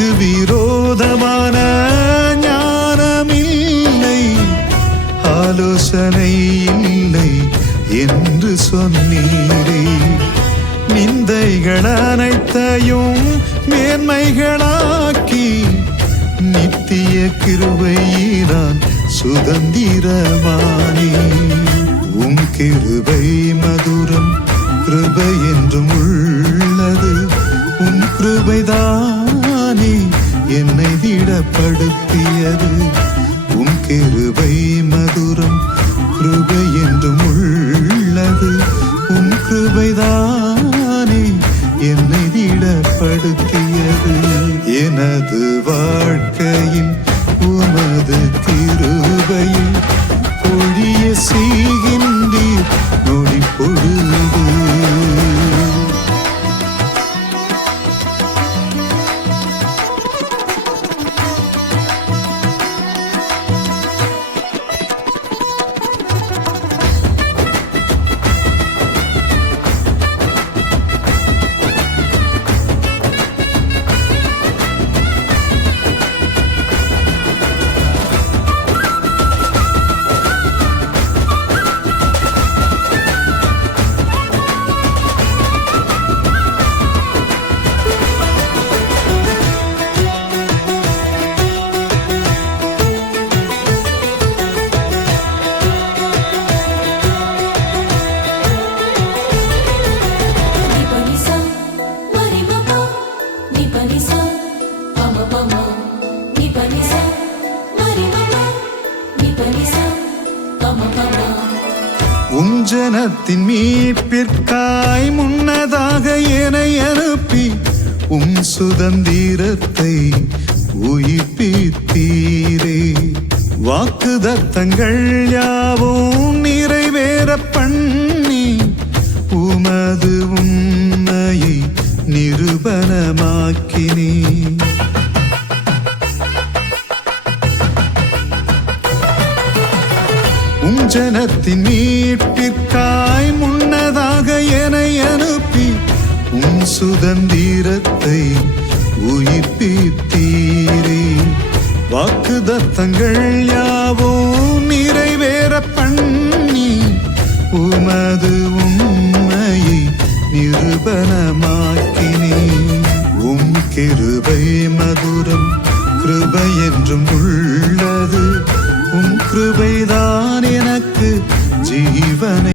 உமக்கு விரோதமான ஞானமில்லை, ஆலோசனை இல்லை என்று சொன்னீரே. நிந்தைகள் அனைத்தையும் மேன்மைகளாக்கி நித்திய கிருபையினால் சுதந்திரமானே. உம் கிருபை மதுரம், கிருபை என்றும் உள்ளது. உம் கிருபைதானே என்னை திடப்படுத்தியது. உம் கிருபை மதுரம், கிருபை என்றும் உள்ளது. உம் கிருபைதானே என்னை திடப்படுத்தியது. எனது வாழ்க்கையில் உமது கிருபையில் பொழிய செய்கின்றீர் நொடி பொழுது. உம் ஜனத்தின் மீட்பிற்காய் முன்னதாக என்னை அனுப்பி உம் சுதந்திரத்தை உயிர்ப்பித்தீரே. வாக்குதத்தங்கள் யாவும் நிறைவேற பண்ணி உமது உண்மையை நிரூபணமாக்கினே. உம் ஜனத்தின் மீட்பிற்காய் முன்னதாக என்னை அனுப்பி உம் சுதந்திரத்தை உயிர்ப்பித்தீரே. வாக்குதத்தங்கள் யாவும் நிறைவேற பண்ணி உமது